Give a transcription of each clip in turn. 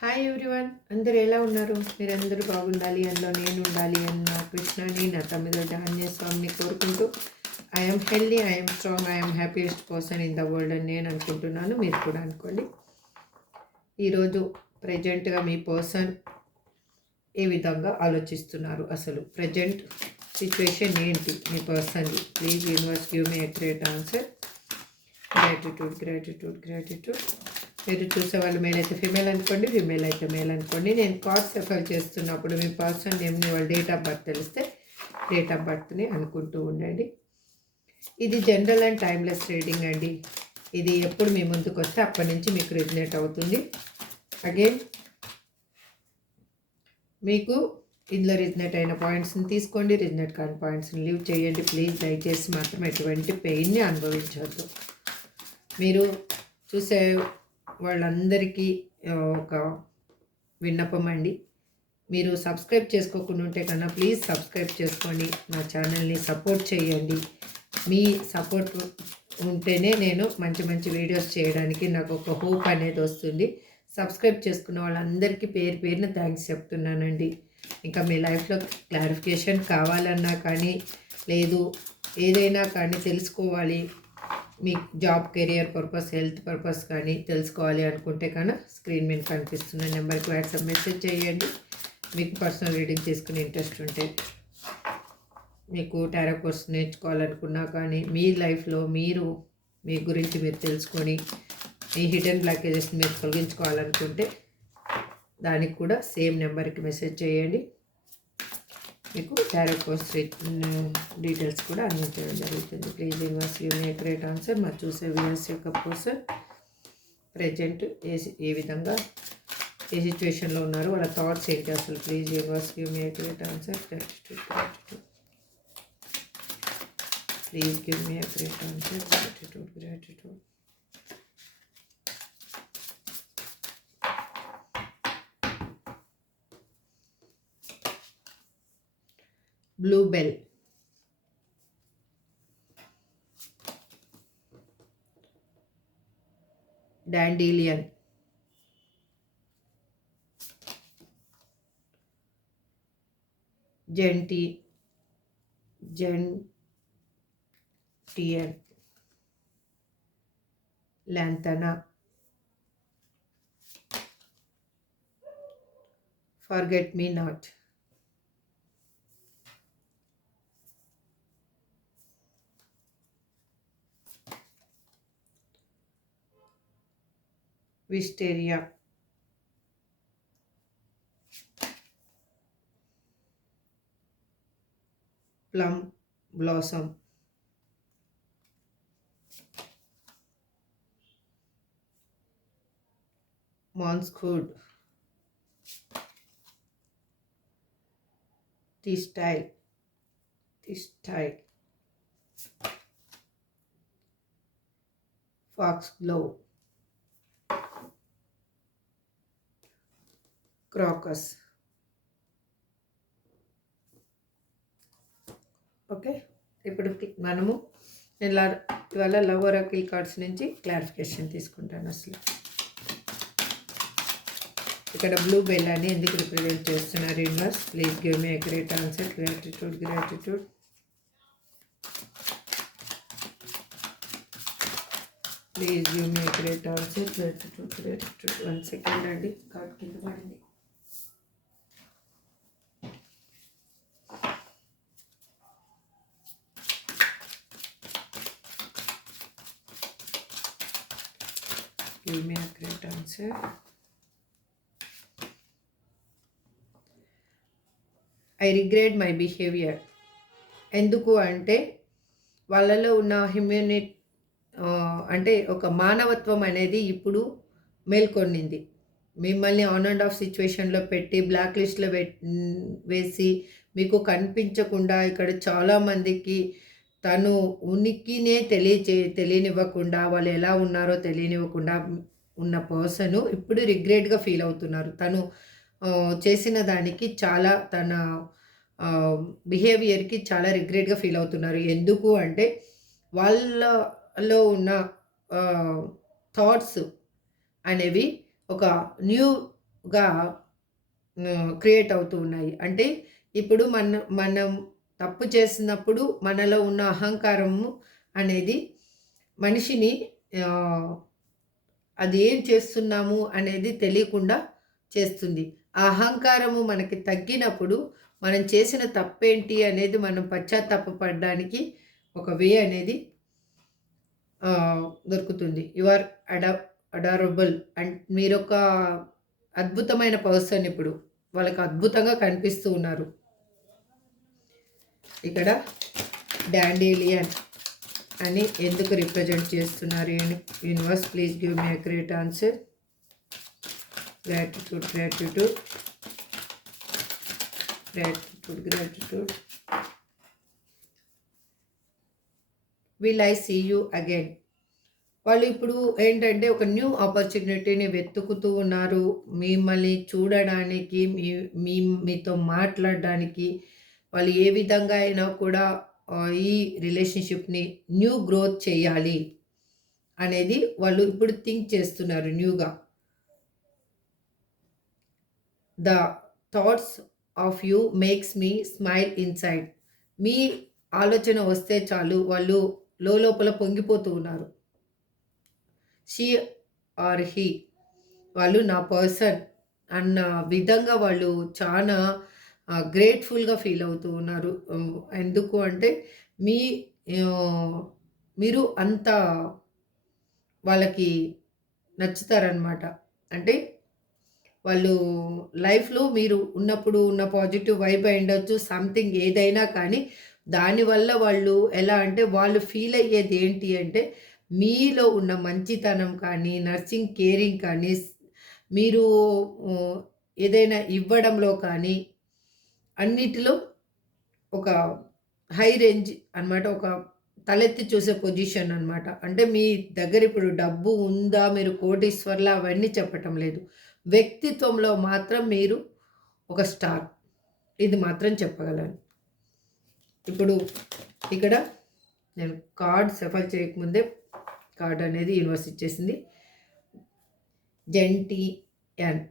Hi everyone, అందరు ఎలా ఉన్నారు? మీరందరూ బాగుండాలి, అందులో నేను ఉండాలి అన్న కృష్ణని నా తమ్మిదో ఆంజనేయ స్వామిని కోరుకుంటూ I'm healthy, I'm strong, I'm happiest person in the world అని నేను అనుకుంటున్నాను. మీరు కూడా అనుకోండి. ఈరోజు ప్రజెంట్గా మీ పర్సన్ ఏ విధంగా ఆలోచిస్తున్నారు, అసలు ప్రజెంట్ సిచ్యువేషన్ ఏంటి మీ పర్సన్ది? Please universe give me accurate answer. Gratitude, gratitude, gratitude. మీరు చూసే వాళ్ళు మేల్ అయితే ఫీమేల్ అనుకోండి, ఫీమేల్ అయితే మేల్ అనుకోండి. నేను కార్డ్స్ రెఫర్ చేస్తున్నప్పుడు మీ పర్సన్ నేమ్ని వాళ్ళ డేట్ ఆఫ్ బర్త్ తెలిస్తే డేట్ ఆఫ్ బర్త్ని అనుకుంటూ ఉండండి. ఇది జనరల్ అండ్ టైమ్లెస్ రీడింగ్ అండి. ఇది ఎప్పుడు మీ ముందుకు వస్తే అప్పటి నుంచి మీకు రిజనేట్ అవుతుంది. అగైన్ మీకు ఇందులో రిజనేట్ అయిన పాయింట్స్ని తీసుకోండి, రిజనేట్ కాని పాయింట్స్ని లీవ్ చేయండి. ప్లీజ్ దయచేసి మాత్రం ఎటువంటి పెయిన్ని అనుభవించవద్దు. మీరు చూసే వాళ్ళందరికీ ఒక విన్నపం అండి. మీరు సబ్స్క్రైబ్ చేసుకోకుండా ఉంటే కన్నా ప్లీజ్ సబ్స్క్రైబ్ చేసుకోండి, నా ఛానల్ని సపోర్ట్ చేయండి. మీ సపోర్ట్ ఉంటేనే నేను మంచి మంచి వీడియోస్ చేయడానికి నాకు ఒక హోప్ అనేది వస్తుంది. సబ్స్క్రైబ్ చేసుకున్న వాళ్ళందరికీ పేరు పేరున థ్యాంక్స్ చెప్తున్నానండి. ఇంకా మీ లైఫ్లో క్లారిఫికేషన్ కావాలన్నా కానీ, లేదు ఏదైనా కానీ తెలుసుకోవాలి, మీ job, career purpose, health purpose కానీ తెలుసుకోవాలి అనుకుంటే కన్నా స్క్రీన్ మీద కనిపిస్తున్న నెంబర్కి వాట్సాప్ మెసేజ్ చేయండి. మీకు పర్సనల్ రీడింగ్ తీసుకునే ఇంట్రెస్ట్ ఉంటే, మీకు టారో కోర్స్ నేర్చుకోవాలనుకున్నా కానీ, మీ లైఫ్లో మీరు మీ గురించి మీరు తెలుసుకొని మీ హిడెన్ బ్లాకేజెస్ని మీరు తొలగించుకోవాలనుకుంటే దానికి కూడా సేమ్ నెంబర్కి మెసేజ్ చేయండి. మీకు టారో కోర్స్ డీటెయిల్స్ కూడా అందించడం జరుగుతుంది. Please universe give me accurate answer. మరి చూసే వ్యూవర్స్ యొక్క పర్సన్ ప్రజెంట్ ఏ విధంగా ఏ సిచ్యువేషన్లో ఉన్నారు, వాళ్ళ థాట్స్ ఏంటి అసలు? Please universe give me accurate answer. Gratitude, gratitude. Please give me accurate answer. Gratitude, gratitude. Bluebell, dandelion, gentian, lantana, forget me not, wisteria, plum blossom, monkshood, teasel, foxglove, crocus. Okay, ఇప్పుడు మనము ఇవాళ love oracle cards నుంచి clarification తీసుకుంటాను. అసలు ఇక్కడ bluebell అని ఎందుకు represent చేస్తున్నారు universe? Please give me accurate answer. Gratitude, gratitude. Please give me accurate answer. Gratitude, gratitude. 1 second అండి, కార్డ్ కింద పడింది. Give me a great answer. I regret my behavior. ఎందుకు అంటే వాళ్ళలో ఉన్న హ్యూమనిటీ, అంటే ఒక మానవత్వం అనేది ఇప్పుడు మేల్కొనింది. మిమ్మల్ని ఆన్ అండ్ ఆఫ్ సిచ్యువేషన్లో పెట్టి బ్లాక్ లిస్ట్లో వేసి మీకు కనిపించకుండా ఇక్కడ చాలామందికి తను ఉనికినే తెలియనివ్వకుండా, వాళ్ళు ఎలా ఉన్నారో తెలియనివ్వకుండా ఉన్న పర్సను ఇప్పుడు రిగ్రెట్గా ఫీల్ అవుతున్నారు. తను చేసిన దానికి చాలా, తన బిహేవియర్కి చాలా రిగ్రెట్గా ఫీల్ అవుతున్నారు. ఎందుకు అంటే వాళ్ళలో ఉన్న థాట్స్ అనేవి ఒక న్యూ గా క్రియేట్ అవుతూ ఉన్నాయి. అంటే ఇప్పుడు మనం తప్పు చేసినప్పుడు మనలో ఉన్న అహంకారము అనేది మనిషిని ఆహ్, అది ఏం చేస్తున్నాము అనేది తెలియకుండా చేస్తుంది. ఆ అహంకారము మనకి తగ్గినప్పుడు మనం చేసిన తప్పేంటి అనేది మనం పశ్చాత్తాపపడడానికి ఒక వే అనేది దొరుకుతుంది. యూ ఆర్ అడా అడారబుల్ అండ్ మీరొక అద్భుతమైన పర్సన్ ఇప్పుడు. వాళ్ళకి అద్భుతంగా కనిపిస్తూ ఉన్నారు. ఇక్కడ డాండేలియన్ అని ఎందుకు రిప్రజెంట్ చేస్తున్నారు? Universe please give me accurate answer. Gratitude, gratitude, gratitude, gratitude. Will I see you again. వాళ్ళు ఇప్పుడు ఏంటంటే ఒక న్యూ ఆపర్చునిటీని వెతుకుతూ ఉన్నారు. మిమ్మల్ని చూడడానికి, మీతో మాట్లాడడానికి వాళ్ళు ఏ విధంగా అయినా కూడా ఈ రిలేషన్‌షిప్‌ని న్యూ గ్రోత్ చేయాలి అనేది వాళ్ళు ఇప్పుడు థింక్ చేస్తున్నారు న్యూగా. The thoughts of you makes me smile inside. మీ ఆలోచన వస్తే చాలు వాళ్ళు లోలోపల పొంగిపోతూ ఉన్నారు. షీ ఆర్ హీ, వాళ్ళు నా పర్సన్ అన్న విధంగా వాళ్ళు చాలా గ్రేట్‌ఫుల్‌గా ఫీల్ అవుతూ ఉన్నారు. ఎందుకు అంటే మీ ఆహ్, మీరు అంత వాళ్ళకి నచ్చుతారనమాట. అంటే వాళ్ళు లైఫ్‌లో మీరు ఉన్నప్పుడు ఉన్న పాజిటివ్ వైబ్ అయ్యుండొచ్చు. సంథింగ్ ఏదైనా కానీ దానివల్ల వాళ్ళు ఎలా అంటే వాళ్ళు ఫీల్ అయ్యేది ఏంటి అంటే మీలో ఉన్న మంచితనం కానీ, నర్సింగ్ కేరింగ్ కానీ, మీరు ఆహ్, ఏదైనా ఇవ్వడంలో కానీ అన్నిటిలో ఒక హై రేంజ్ అనమాట. ఒక తలెత్తి చూసే పొజిషన్ అనమాట. అంటే మీ దగ్గర ఇప్పుడు డబ్బు ఉందా? మీరు కోటీశ్వర్లా? అవన్నీ చెప్పటం లేదు. వ్యక్తిత్వంలో మాత్రం మీరు ఒక స్టార్. ఇది మాత్రం చెప్పగలను. ఇప్పుడు ఇక్కడ నేను కార్డ్ షఫల్ చేయకముందే కార్డ్ అనేది యూనివర్స్ ఇచ్చేసింది. జెంటిఎన్.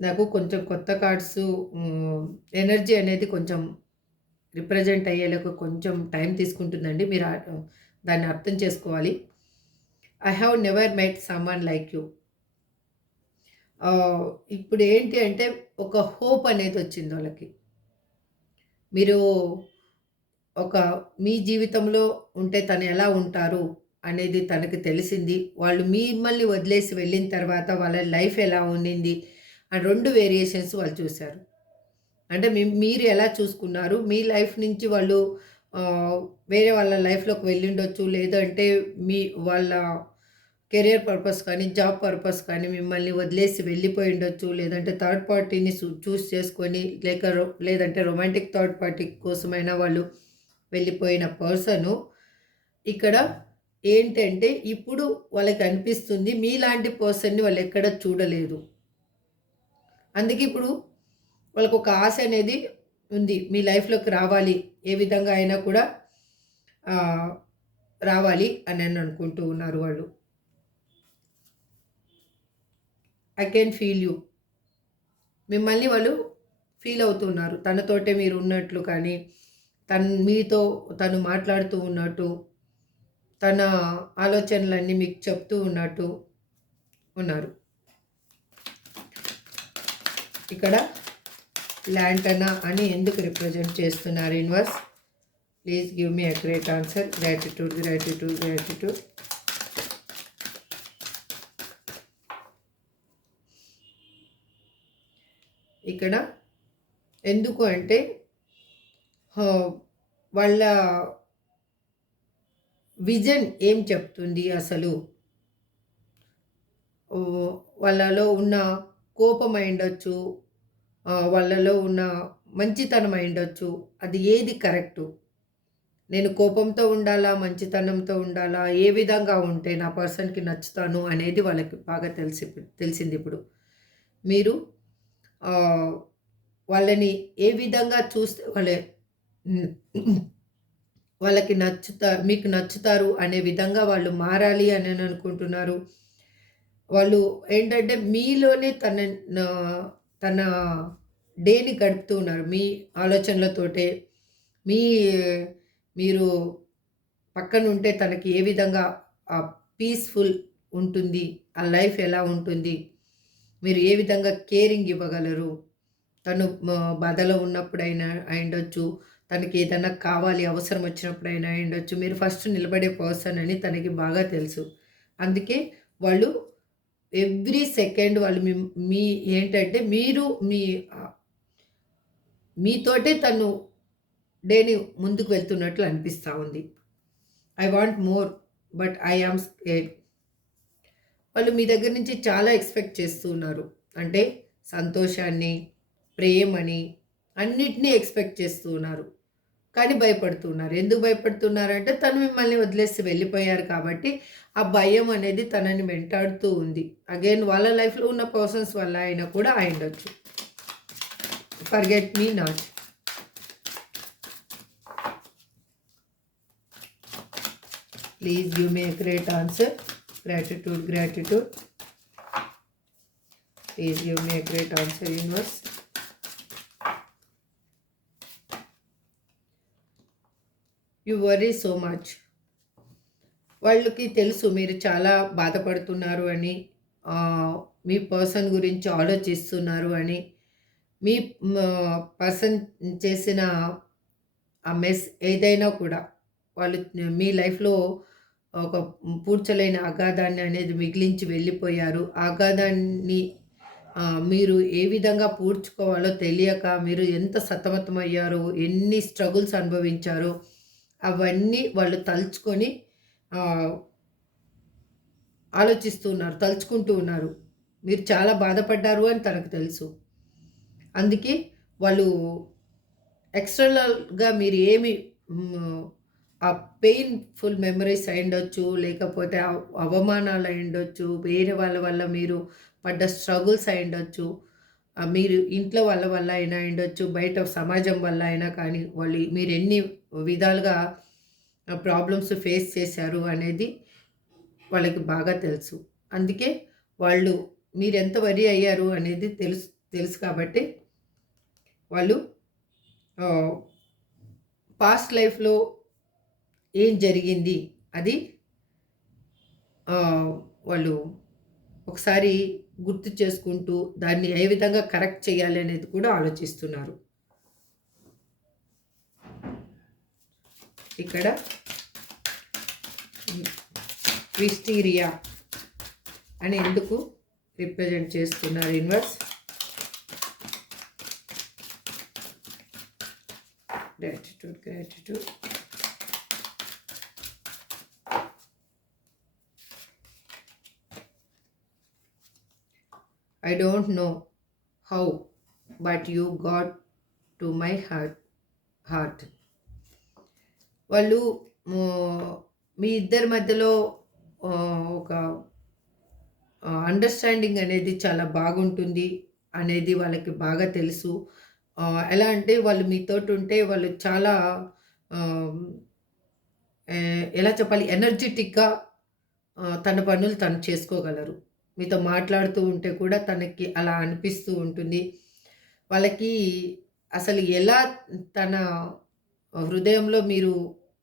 నాకు కొంచెం కొత్త కార్డ్స్ ఎనర్జీ అనేది కొంచెం రిప్రజెంట్ అయ్యేలాగా కొంచెం టైం తీసుకుంటుందండి. మీరు దాన్ని అర్థం చేసుకోవాలి. I have never met someone like you. ఇప్పుడు ఏంటి అంటే ఒక హోప్ అనేది వచ్చింది వాళ్ళకి. మీరు ఒక మీ జీవితంలో ఉంటే తను ఎలా ఉంటారు అనేది తనకి తెలిసింది. వాళ్ళు మిమ్మల్ని వదిలేసి వెళ్ళిన తర్వాత వాళ్ళ లైఫ్ ఎలా ఉండింది అని 2 వేరియేషన్స్ వాళ్ళు చూసారు. అంటే మీరు ఎలా చూసుకున్నారు? మీ లైఫ్ నుంచి వాళ్ళు ఆహ్, వేరే వాళ్ళ లైఫ్‌లోకి వెళ్ళుండొచ్చు. లేదంటే వాళ్ళ కెరియర్ పర్పస్ కానీ, జాబ్ పర్పస్ కానీ మిమ్మల్ని వదిలేసి వెళ్ళిపోయుండొచ్చు. లేదంటే థర్డ్ పార్టీని చూజ్ చేసుకొని లేదంటే రొమాంటిక్ థర్డ్ పార్టీ కోసమైనా వాళ్ళు వెళ్ళిపోయిన పర్సను ఇక్కడ ఏంటంటే ఇప్పుడు వాళ్ళకి అనిపిస్తుంది మీలాంటి పర్సన్‌ని వాళ్ళెక్కడ చూడలేదు. అందుకే ఇప్పుడు వాళ్ళకొక ఆశ అనేది ఉంది. మీ లైఫ్‌లోకి రావాలి. ఏ విధంగా అయినా కూడా ఆహ్, రావాలి అనని అనుకుంటూ ఉన్నారు వాళ్ళు. I can feel you. మిమ్మల్ని వాళ్ళు ఫీల్ అవుతున్నారు. తనతోటే మీరున్నట్లు కానీ, మీతో తను మాట్లాడుతూ ఉన్నట్టు, తన ఆలోచనలన్నీ మీకు చెప్తూ ఉన్నట్టు ఉన్నారు. ఇక్కడ లాంటనా అని ఎందుకు రిప్రజెంట్ చేస్తున్నారు universe? Please give me accurate answer. Gratitude, gratitude, gratitude. ఇక్కడ ఎందుకు అంటే వాళ్ళ విజన్ ఏం చెప్తుంది అసలు? వాళ్ళలో ఉన్న కోపం అయ్యుండొచ్చు. వాళ్ళలో ఉన్న మంచితనం అయ్యుండొచ్చు. అది ఏది కరెక్టు? నేను కోపంతో ఉండాలా? మంచితనంతో ఉండాలా? ఏ విధంగా ఉంటే నా పర్సన్‌కి నచ్చుతాను అనేది వాళ్ళకి బాగా తెలిసిందిప్పుడు. మీరు ఆహ్, వాళ్ళని ఏ విధంగా చూస్తే వాళ్ళకి మీకు నచ్చుతారు అనే విధంగా వాళ్ళు మారాలి అని అనుకుంటున్నారు. వాళ్ళు ఏంటంటే మీలోనే తన డేని గడుపుతూ ఉన్నారు. మీ ఆలోచనలతోటే మీ మీరు పక్కనుంటే తనకి ఏ విధంగా పీస్‌ఫుల్ ఉంటుంది. ఆ లైఫ్ ఎలా ఉంటుంది? మీరు ఏ విధంగా కేరింగ్ ఇవ్వగలరు? తను బాధలో ఉన్నప్పుడైనా అయుండొచ్చు. తనకేదన్నా కావాలి అవసరం వచ్చినప్పుడైనా అయుండొచ్చు. మీరు ఫస్ట్ నిలబడే పర్సన్ అని తనకి బాగా తెలుసు. అందుకే వాళ్ళు ఎవ్రీ సెకండ్ వాళ్ళు మీ ఏంటంటే మీరు మీతోటే తను డేని ముందుకు వెళ్తున్నట్లు అనిపిస్తా ఉంది. I want more but I am scared. వాళ్ళు మీ దగ్గర నుంచి చాలా ఎక్స్‌పెక్ట్ చేస్తూ ఉన్నారు. అంటే సంతోషాన్ని, ప్రేమని అన్నిటిని ఎక్స్‌పెక్ట్ చేస్తూ ఉన్నారు. కానీ భయపడుతున్నారు. ఎందుకు భయపడుతున్నారంటే తను మిమ్మల్ని వదిలేసి వెళ్ళిపోయారు కాబట్టి ఆ భయం అనేది తనని వెంటాడుతూ ఉంది. అగైన్ వాళ్ళ లైఫ్‌లో ఉన్న పర్సన్స్ వల్ల అయినా కూడా అయ్యుండొచ్చు. Forget me not. Please give me a great answer. Gratitude, gratitude. Please give me a great answer, universe. You worry so much. వాళ్ళకి తెలుసు మీరు చాలా బాధపడుతున్నారు అని, మీ పర్సన్ గురించి ఆలోచిస్తున్నారు అని, మీ పర్సన్ చేసిన ఆ మెస్ ఏదైనా కూడా వాళ్ళు మీ లైఫ్‌లో ఒక పూడ్చలేని అగాధాన్ని అనేది మిగిలించి వెళ్ళిపోయారు. ఆ అగాధాన్ని మీరు ఏ విధంగా పూడ్చుకోవాలో తెలియక మీరు ఎంత సతమతమయ్యారో, ఎన్ని స్ట్రగుల్స్ అనుభవించారో అవన్నీ వాళ్ళు తలుచుకొని ఆహ్, ఆలోచిస్తూ ఉన్నారు. తలుచుకుంటూ ఉన్నారు. మీరు చాలా బాధపడ్డారు అని తనకు తెలుసు. అందుకే వాళ్ళు ఎక్స్‌టర్నల్‌గా మీరు ఏమి హ్మ్. ఆ పెయిన్‌ఫుల్ మెమరీస్ అయ్యుండొచ్చు. లేకపోతే అవమానాలు అయ్యుండొచ్చు. వేరే వాళ్ళ వల్ల మీరు పడ్డ స్ట్రగుల్స్ అయ్యుండొచ్చు. మీరు ఇంట్లో వాళ్ళ వల్ల అయినా అయ్యుండొచ్చు. బయట సమాజం వల్ల అయినా కానీ మీరు ఎన్ని విధాలుగా ప్రాబ్లమ్స్ ఫేస్ చేశారు అనేది వాళ్ళకి బాగా తెలుసు. అందుకే వాళ్ళు మీరెంత వరీ అయ్యారు అనేది తెలుసు తెలుసు కాబట్టి వాళ్ళు పాస్ట్ లైఫ్‌లో ఏం జరిగింది అది వాళ్ళు ఒకసారి గుర్తు చేసుకుంటూ దాన్ని ఏ విధంగా కరెక్ట్ చేయాలి అనేది కూడా ఆలోచిస్తున్నారు. ఇక్కడ విస్టీరియా అని ఎందుకు రిప్రజెంట్ చేస్తున్నారు universe? Gratitude, gratitude. I don't know how, but you got to my heart. వాళ్ళు మీ ఇద్దరి మధ్యలో ఒక అండర్‌స్టాండింగ్ అనేది చాలా బాగుంటుంది అనేది వాళ్ళకి బాగా తెలుసు. ఎలా అంటే వాళ్ళు మీతోటుంటే వాళ్ళు చాలా ఆహ్, ఎలా చెప్పాలి ఎనర్జిటిక్‌గా తన పనులు తను చేసుకోగలరు. మీతో మాట్లాడుతూ ఉంటే కూడా తనకి అలా అనిపిస్తూ ఉంటుంది. వాళ్ళకి అసలు ఎలా తన హృదయంలో మీరు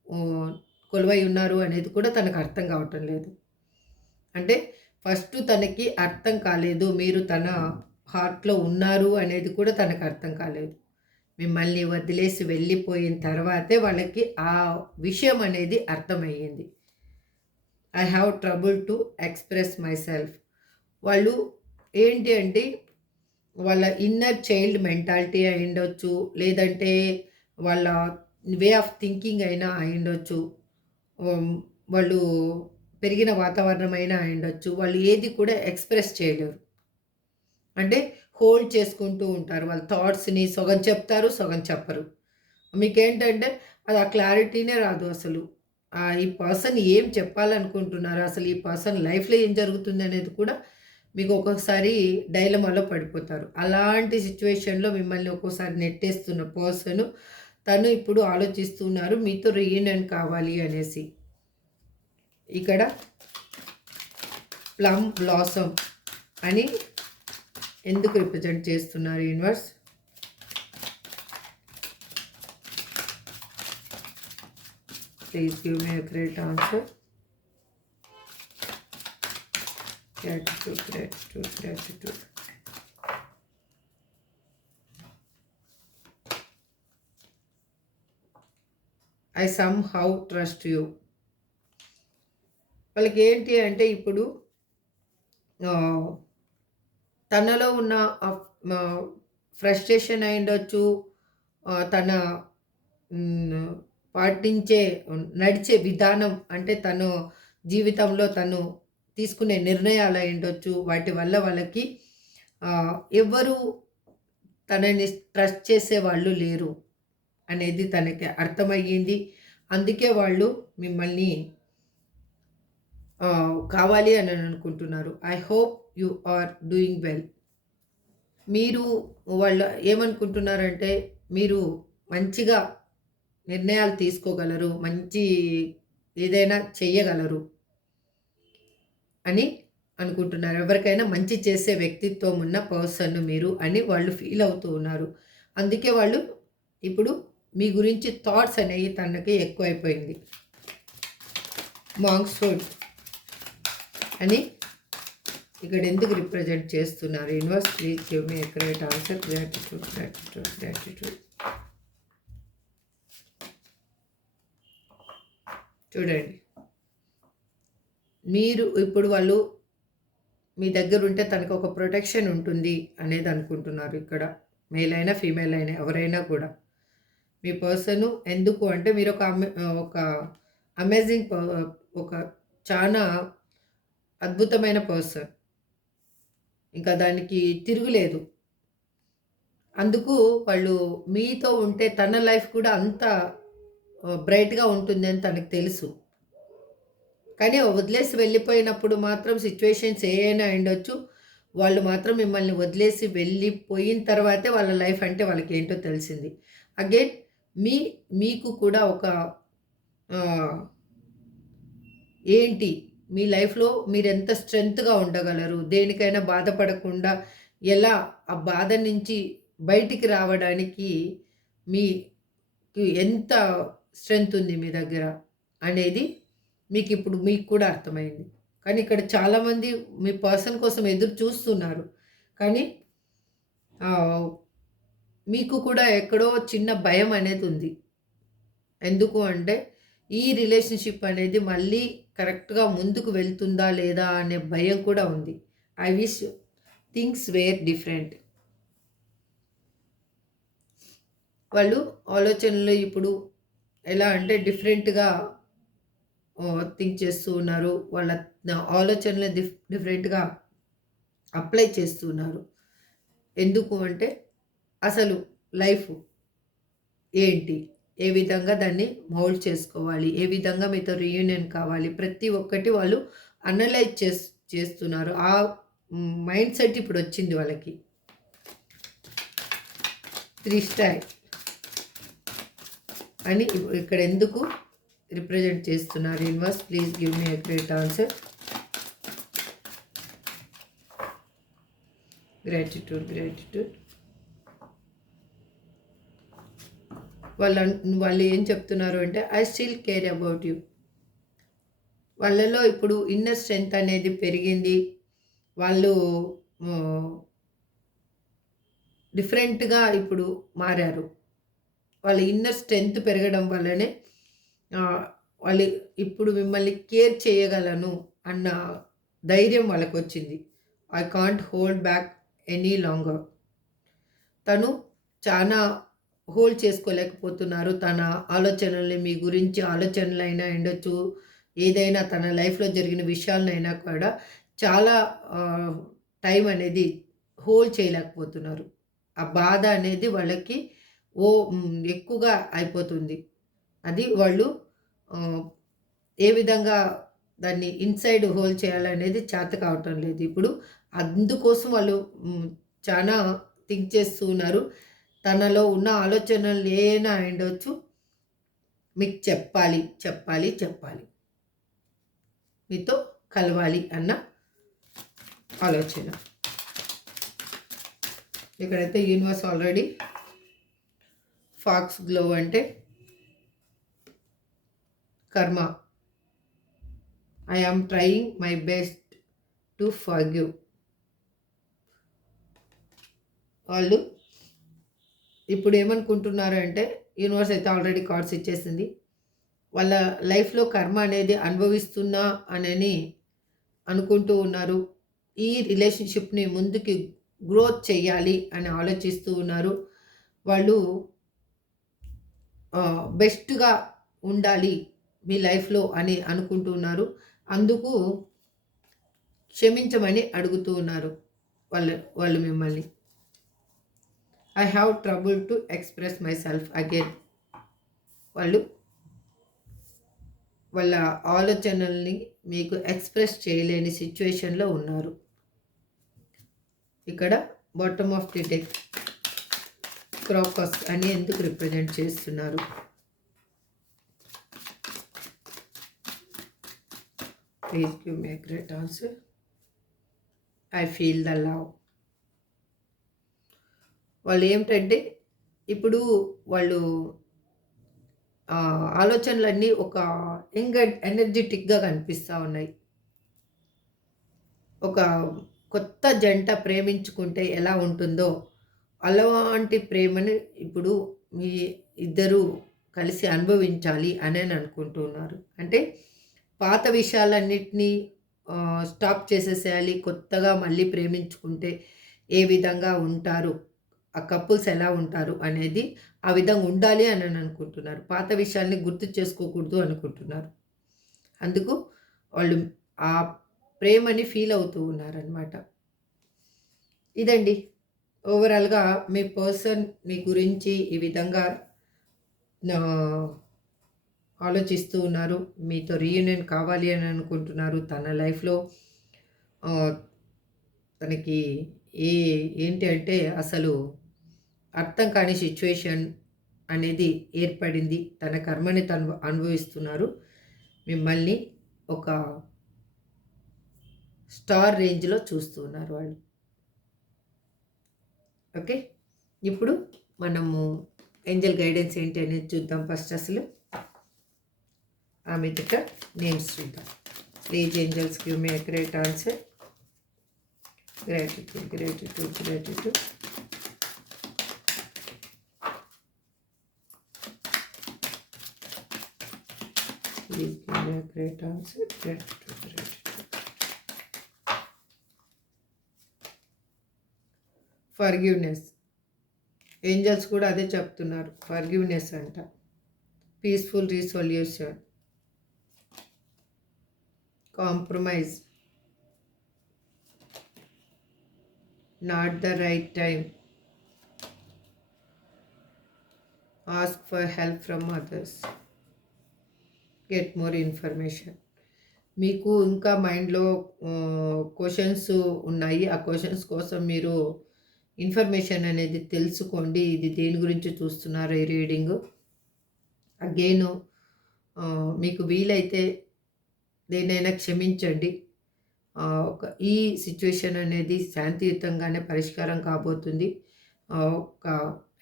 ఆహ్, కొలువై ఉన్నారు అనేది కూడా తనకు అర్థం కావటం లేదు. అంటే ఫస్ట్ తనకి అర్థం కాలేదు. మీరు తన హార్ట్‌లో ఉన్నారు అనేది కూడా తనకు అర్థం కాలేదు. మిమ్మల్ని వదిలేసి వెళ్ళిపోయిన తర్వాతే వాళ్ళకి ఆ విషయం అనేది అర్థమయ్యింది. I have trouble to express myself. వాళ్ళు ఏంటి అంటే వాళ్ళ ఇన్నర్ చైల్డ్ మెంటాలిటీ అయ్యుండొచ్చు. లేదంటే వాళ్ళ వే ఆఫ్ థింకింగ్ అయినా అయ్యుండొచ్చు. వాళ్ళు పెరిగిన వాతావరణం అయినా అయ్యుండొచ్చు. వాళ్ళు ఏది కూడా ఎక్స్‌ప్రెస్ చేయలేరు. అంటే హోల్డ్ చేసుకుంటూ ఉంటారు. వాళ్ళ థాట్స్‌ని సగం చెప్తారు, సగం చెప్పరు. మీకేంటంటే అది ఆ క్లారిటీనే రాదు అసలు. ఈ పర్సన్ ఏం చెప్పాలనుకుంటున్నారు? అసలు ఈ పర్సన్ లైఫ్‌లో ఏం జరుగుతుందనేది కూడా మీకు ఒక్కొక్కసారి డైలమాలో పడిపోతారు. అలాంటి సిట్యుయేషన్‌లో మిమ్మల్ని ఒక్కోసారి నెట్టేస్తున్న పర్సన్ తను ఇప్పుడు ఆలోచిస్తున్నారు మీతో రీయూనియన్ కావాలి అనేసి. ఇక్కడ ప్లమ్ బ్లాసమ్ అని ఎందుకు రిప్రజెంట్ చేస్తున్నారు universe? Please give me a great answer. Gratitude, gratitude, gratitude. I somehow trust you. వాళ్ళకి ఏంటి అంటే ఇప్పుడు తనలో ఉన్న ఫ్రస్ట్రేషన్ అయి ఉండొచ్చు, తన నడిచే విధానం అంటే తను జీవితంలో తను తీసుకునే నిర్ణయాలు అయి ఉండొచ్చు. వాటి వల్ల వాళ్ళకి ఎవ్వరు తనని ట్రస్ట్ చేసేవాళ్ళు లేరు అనేది తనకి అర్థమయ్యింది. అందుకే వాళ్ళు మిమ్మల్ని కావాలి అని అనుకుంటున్నారు. I hope you are doing well. మీరు వాళ్ళు ఏమనుకుంటున్నారంటే మీరు మంచిగా నిర్ణయాలు తీసుకోగలరు, మంచి ఏదైనా చెయ్యగలరు అని అనుకుంటున్నారు. ఎవరికైనా మంచి చేసే వ్యక్తిత్వం ఉన్న పర్సన్ మీరు అని వాళ్ళు ఫీల్ అవుతూ ఉన్నారు. అందుకే వాళ్ళు ఇప్పుడు మీ గురించి థాట్స్ అనేవి తనకి ఎక్కువైపోయింది. మాంక్స్ ఫుడ్ అని ఇక్కడ ఎందుకు రిప్రజెంట్ చేస్తున్నారు universe? Please give me a great answer. Gratitude, gratitude, gratitude. చూడండి, మీరు ఇప్పుడు వాళ్ళు మీ దగ్గర ఉంటే తనకు ఒక ప్రొటెక్షన్ ఉంటుంది అనేది అనుకుంటున్నారు. ఇక్కడ మేల్ అయినా ఫీమేల్ అయినా ఎవరైనా కూడా మీ పర్సన్ ఎందుకు అంటే మీరు ఒక అమేజింగ్ ఒక చాలా అద్భుతమైన పర్సన్, ఇంకా దానికి తిరుగులేదు. అందుకు వాళ్ళు మీతో ఉంటే తన లైఫ్ కూడా అంత బ్రైట్గా ఉంటుంది అని తనకు తెలుసు. కానీ వదిలేసి వెళ్ళిపోయినప్పుడు మాత్రం సిచ్యువేషన్స్ ఏమైనా ఉండొచ్చు, వాళ్ళు మాత్రం మిమ్మల్ని వదిలేసి వెళ్ళిపోయిన తర్వాతే వాళ్ళ లైఫ్ అంటే వాళ్ళకి ఏంటో తెలిసింది. అగైన్ మీకు కూడా ఒక ఏంటి మీ లైఫ్లో మీరు ఎంత స్ట్రెంగ్త్గా ఉండగలరు, దేనికైనా బాధపడకుండా ఎలా ఆ బాధ నుంచి బయటికి రావడానికి మీకు ఎంత స్ట్రెంగ్త్ ఉంది మీ దగ్గర అనేది మీకు కూడా అర్థమైంది. కానీ ఇక్కడ చాలామంది మీ పర్సన్ కోసం ఎదురు చూస్తున్నారు. కానీ మీకు కూడా ఎక్కడో చిన్న భయం అనేది ఉంది. ఎందుకు అంటే ఈ రిలేషన్షిప్ అనేది మళ్ళీ కరెక్ట్గా ముందుకు వెళ్తుందా లేదా అనే భయం కూడా ఉంది. I wish things were different. వాళ్ళు ఆలోచనలు ఇప్పుడు ఎలా అంటే డిఫరెంట్గా థింక్ చేస్తూ ఉన్నారు. వాళ్ళ ఆలోచనలు డిఫరెంట్గా అప్లై చేస్తున్నారు. ఎందుకు అంటే అసలు లైఫ్ ఏంటి, ఏ విధంగా దాన్ని మౌల్డ్ చేసుకోవాలి, ఏ విధంగా మీతో రీయూనియన్ కావాలి, ప్రతి ఒక్కటి వాళ్ళు అనలైజ్ చేస్తున్నారు. ఆ మైండ్ సెట్ ఇప్పుడు వచ్చింది వాళ్ళకి. 3 స్టార్ అని ఇక్కడ ఎందుకు రిప్రజెంట్ చేస్తున్నారు universe? Please give me a great answer. Gratitude, gratitude. వాళ్ళు ఏం చెప్తున్నారు అంటే I still care about you. వాళ్ళలో ఇప్పుడు ఇన్నర్ స్ట్రెంగ్త్ అనేది పెరిగింది. వాళ్ళు డిఫరెంట్గా ఇప్పుడు మారారు. వాళ్ళ ఇన్నర్ స్ట్రెంగ్త్ పెరగడం వల్లనే వాళ్ళు ఇప్పుడు మిమ్మల్ని కేర్ చేయగలను అన్న ధైర్యం వాళ్ళకు వచ్చింది. I can't hold back any longer. తను చాలా హోల్డ్ చేసుకోలేకపోతున్నారు. తన ఆలోచనల్ని మీ గురించి ఆలోచనలైనా ఉండొచ్చు, ఏదైనా తన లైఫ్లో జరిగిన విషయాలనైనా కూడా చాలా టైం అనేది హోల్డ్ చేయలేకపోతున్నారు. ఆ బాధ అనేది వాళ్ళకి ఎక్కువగా అయిపోతుంది. అది వాళ్ళు ఏ విధంగా దాన్ని ఇన్సైడ్ హోల్డ్ చేయాలనేది చేత కావటం లేదు. ఇప్పుడు అందుకోసం వాళ్ళు చాలా థింక్ చేస్తూ ఉన్నారు. తనలో ఉన్న ఆలోచనలు ఏమైనా ఉండొచ్చు, మీకు చెప్పాలి, చెప్పాలి, చెప్పాలి, మీతో కలవాలి అన్న ఆలోచన. ఇక్కడైతే యూనివర్స్ ఆల్రెడీ ఫాక్స్ గ్లో అంటే కర్మ. I am trying my best to forgive. వాళ్ళు ఇప్పుడు ఏమనుకుంటున్నారు అంటే యూనివర్స్ అయితే ఆల్రెడీ కార్డ్స్ ఇచ్చేసింది. వాళ్ళ లైఫ్లో కర్మ అనేది అనుభవిస్తున్నా అని అనుకుంటూ ఉన్నారు. ఈ రిలేషన్షిప్ని ముందుకి గ్రోత్ చేయాలి అని ఆలోచిస్తూ ఉన్నారు. వాళ్ళు బెస్ట్గా ఉండాలి మీ లైఫ్లో అని అనుకుంటున్నారు. అందుకు క్షమించమని అడుగుతూ ఉన్నారు వాళ్ళు మిమ్మల్ని. I have trouble to express my self again. వాళ్ళు వాళ్ళ ఆలోచనల్ని మీకు ఎక్స్ప్రెస్ చేయలేని సిచ్యువేషన్లో ఉన్నారు. ఇక్కడ బాటమ్ ఆఫ్ ది డెక్ క్రాకస్ అని ఎందుకు రిప్రజెంట్ చేస్తున్నారు? Please give me a great answer. I feel the love. వాళ్ళు ఏమిటంటే ఇప్పుడు వాళ్ళు ఆలోచనలన్నీ ఒక ఎనర్జెటిక్గా కనిపిస్తూ ఉన్నాయి. ఒక కొత్త జంట ప్రేమించుకుంటే ఎలా ఉంటుందో అలాంటి ప్రేమని ఇప్పుడు మీ ఇద్దరు కలిసి అనుభవించాలి అని అనుకుంటున్నారు. అంటే పాత విషయాలన్నిటినీ స్టాప్ చేసేసేయాలి. కొత్తగా మళ్ళీ ప్రేమించుకుంటే ఏ విధంగా ఉంటారు, ఆ కపుల్స్ ఎలా ఉంటారు అనేది ఆ విధంగా ఉండాలి అని అనుకుంటున్నారు. పాత విషయాల్ని గుర్తు చేసుకోకూడదు అనుకుంటున్నారు. అందుకు వాళ్ళు ఆ ప్రేమని ఫీల్ అవుతూ ఉన్నారనమాట. ఇదండి ఓవరాల్గా మీ పర్సన్ మీ గురించి ఈ విధంగా ఆలోచిస్తూ ఉన్నారు. మీతో రీయూనియన్ కావాలి అని అనుకుంటున్నారు. తన లైఫ్లో తనకి ఏంటి అంటే అసలు అర్థం కాని సిచ్యువేషన్ అనేది ఏర్పడింది. తన కర్మని తను అనుభవిస్తున్నారు. మిమ్మల్ని ఒక స్టార్ రేంజ్లో చూస్తూ ఉన్నారు వాళ్ళు. ఓకే, ఇప్పుడు మనము ఏంజల్ గైడెన్స్ ఏంటి అనేది చూద్దాం. ఫస్ట్ అసలు ఆ మీదట నేమ్స్ చూద్దాం. Please angels give me a great answer. Gratitude, gratitude, gratitude. Please give me a great answer. Gratitude, gratitude. Forgiveness. Angels కూడా అదే చెప్తున్నారు. ఫర్గివ్నెస్ అంట. Peaceful resolution. Compromise. Not the right time. Ask for help from others. Get more information. మీకు ఇంకా మైండ్లో questions ఉన్నాయి. ఆ questions కోసం మీరు ఇన్ఫర్మేషన్ అనేది తెలుసుకోండి. ఇది దేని గురించి చూస్తున్నారు ఈ రీడింగ్. అగైన్ మీకు వీలైతే దేనైనా క్షమించండి. ఈ సిచ్యువేషన్ అనేది శాంతియుతంగానే పరిష్కారం కాబోతుంది.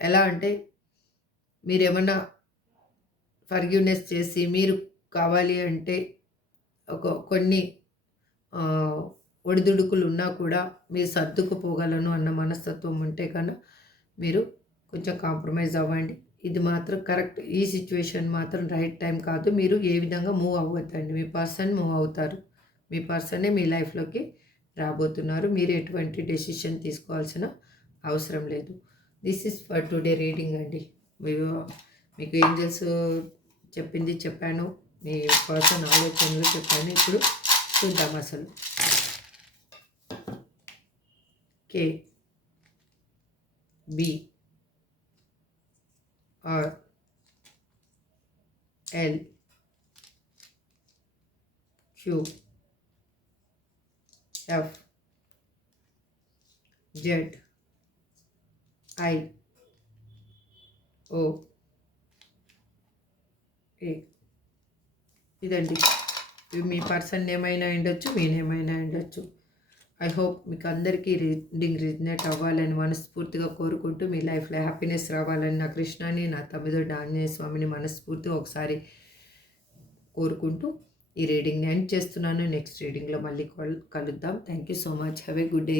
ఎలా అంటే మీరేమన్నా ఫర్గివ్నెస్ చేసి మీరు కావాలి అంటే కొన్ని ఒడిదుడుకులు ఉన్నా కూడా మీరు సర్దుకుపోగలను అన్న మనస్తత్వం ఉంటే కన్నా మీరు కొంచెం కాంప్రమైజ్ అవ్వండి. ఇది మాత్రం కరెక్ట్. ఈ సిచ్యువేషన్ మాత్రం రైట్ టైం కాదు. మీరు ఏ విధంగా మూవ్ అవ్వద్దండి. మీ పర్సన్ మూవ్ అవుతారు. మీ పర్సనే మీ లైఫ్లోకి రాబోతున్నారు. మీరు ఎటువంటి డెసిషన్ తీసుకోవాల్సిన అవసరం లేదు. This is for today reading అండి. మీకు ఏంజల్స్ చెప్పింది చెప్పాను, మీ పర్సన్ ఆలోచనలు చెప్పాను. ఇప్పుడు చూద్దాం అసలు. K B R L Q F Z I O A. ఇదండి. మీ పర్సన్ నేమైనా ఉండొచ్చు, మీ నేమైనా ఉండొచ్చు. ఐ హోప్ మీకు అందరికీ రీడింగ్ రిజనేట్ అవ్వాలని మనస్ఫూర్తిగా కోరుకుంటూ మీ లైఫ్లో హ్యాపీనెస్ రావాలని నా కృష్ణని నా తమ్మిదొడ్డి ఆంజనేయ స్వామిని మనస్ఫూర్తిగా ఒకసారి కోరుకుంటూ ఈ రీడింగ్ని ఎండ్ చేస్తున్నాను. నెక్స్ట్ రీడింగ్లో మళ్ళీ కలుద్దాం. Thank you so much. Have a good day.